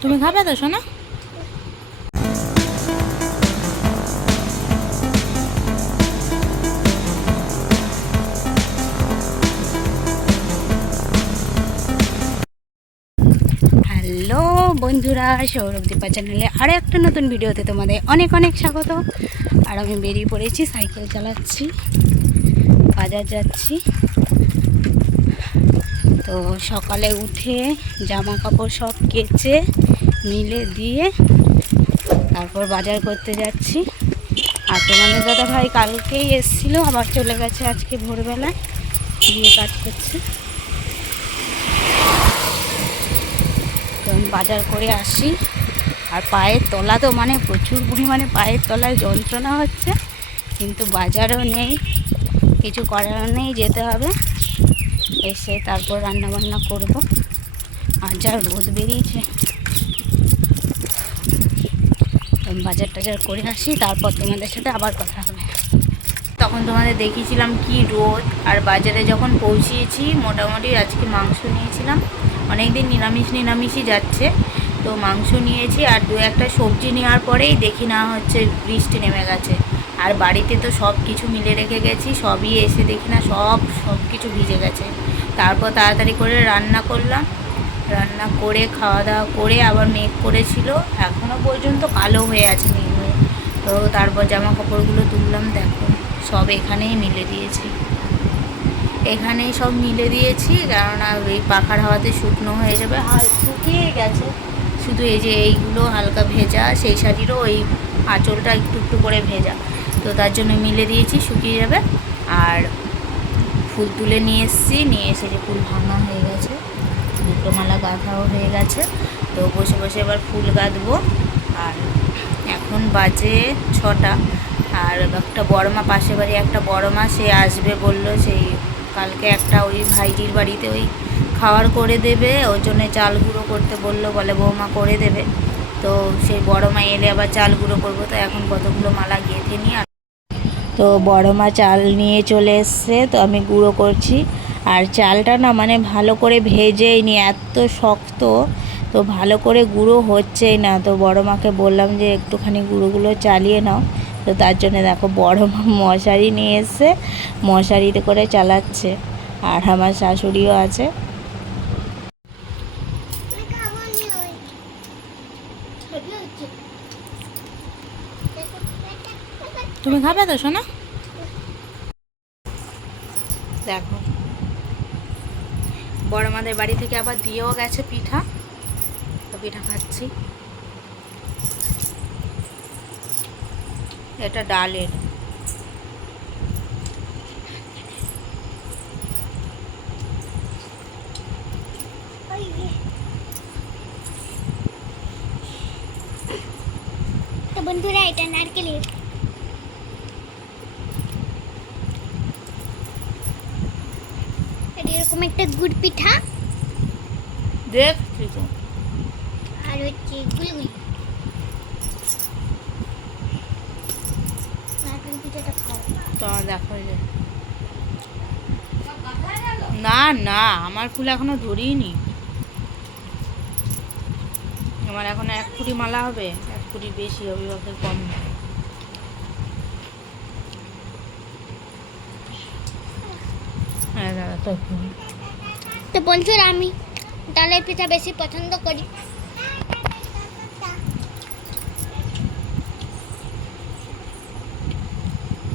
তুমি খাবে তো, শোনা। হ্যালো বন্ধুরা, সৌরভ দীপা চ্যানেলে আরও একটা নতুন ভিডিওতে তোমাদের অনেক অনেক স্বাগত। আর আমি বেরিয়ে পড়েছি, সাইকেল চালাচ্ছি, বাজার যাচ্ছি। তো সকালে উঠে জামা কাপড় সব কেচে, মিলে দিয়ে তারপর বাজার করতে যাচ্ছি। আর তোমাদের দাদা ভাই কালকেই এসেছিল, আবার চলে গেছে আজকে ভোরবেলায়, গিয়ে কাজ করছে। তো আমি বাজার করে আসি। আর পায়ের তলা তো মানে প্রচুর পরিমাণে পায়ের তলায় যন্ত্রণা হচ্ছে, কিন্তু বাজারও নেই, কিছু করার নেই, যেতে হবে। এসে তারপর রান্না বান্না করব। আর যা রোদ বেরিয়েছে বাজার টাজার করে আসি, তারপর তোমাদের সাথে আবার কথা হবে। তখন তোমাদের দেখিয়েছিলাম কি রোদ, আর বাজারে যখন পৌঁছিয়েছি, মোটামুটি আজকে মাংস নিয়েছিলাম। অনেক দিন নিরামিষ নিরামিষই যাচ্ছে, তো মাংস নিয়েছি, আর দু একটা সবজি নেওয়ার পরেই দেখি না হচ্ছে বৃষ্টি নেমে গেছে। আর বাড়িতে তো সব কিছু মিলে রেখে গেছি, সবই এসে দেখি না সব সব কিছু ভিজে গেছে। তারপর তাড়াতাড়ি করে রান্না করলাম। রান্না করে খাওয়া দাওয়া করে আবার মেঘ করেছিল। এখনও পর্যন্ত কালো হয়ে আছে মেঘ। তো তারপর জামা কাপড়গুলো তুললাম, দেখো, সব এখানেই মিলে দিয়েছি। এখানেই সব মিলে দিয়েছি, কেননা এই পাখার হাওয়াতে শুকনো হয়ে যাবে। হাল শুকিয়ে গেছে। শুধু এই যে এইগুলো হালকা ভেজা, সেই শাড়িরও ওই আঁচলটা একটু একটু করে ভেজা। তো তার জন্য মিলে দিয়েছি, শুকিয়ে যাবে। আর ফুল তুলে নিয়ে এসেছি, নিয়ে এসে যে ফুল ভাঙা হয়ে গেছে, দুটো মালা গাঁথাও হয়ে গেছে। তো বসে বসে এবার ফুল গাঁথবো। আর এখন বাজে ছটা, আর একটা বড় মা পাশে বাড়ি একটা বড় মা, সে আসবে বলল সেই কালকে একটা ওই ভাইটির বাড়িতে ওই খাওয়ার করে দেবে, ওর জন্য চাল গুঁড়ো করতে বলল, বলে বৌমা করে দেবে। তো সেই বড় মা এলে আবার চাল গুঁড়ো করব, তো এখন কতগুলো মালা গেঁথে নিয়ে তো বড় মা চাল নিয়ে চলে এসছে, তো আমি গুঁড়ো করছি। আর চালটা না মানে ভালো করে ভেজেই নি, এত শক্ত, তো ভালো করে গুঁড়ো হচ্ছেই না। তো বড় মাকে বললাম যে, একটুখানি গুঁড়োগুলো চালিয়ে নাও। তো তার জন্য দেখো বড় মা মশারি নিয়ে এসে মশারিতে করে চালাচ্ছে। আর আমার শাশুড়িও আছে। তুমি খাবে তো, শোনা। দেখো। বড় মাদের বাড়ি থেকে আবার দিয়েও গেছে পিঠা। তো পিঠা খাচ্ছি। এটা ডালের। বন্ধুরা, এটা নারকেলের এটা এরকম একটা গুড় পিঠা। দেখছি তো। আর হচ্ছে গুলগুলি। নারকেল পিঠাটা খাও। তো দেখো এই না না আমার ফুল এখনও ধরিনি। আমার এখন এক কুড়ি মালা হবে এক কুড়ি বেশি হবে ওকে কম হবে। হ্যাঁ দাদা তো ফুল। তো। বন্ধুরা আমি ডালের পিঠা বেশি পছন্দ করি।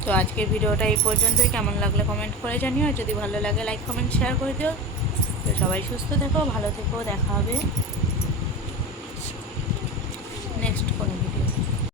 তো আজকের ভিডিওটা এই পর্যন্তই। কেমন লাগলে কমেন্ট করে জানিও। আর যদি ভালো লাগে লাইক কমেন্ট শেয়ার করে দিও। তো সবাই সুস্থ থেকো ভালো থেকো দেখা হবে নেক্সট কোনো ভিডিও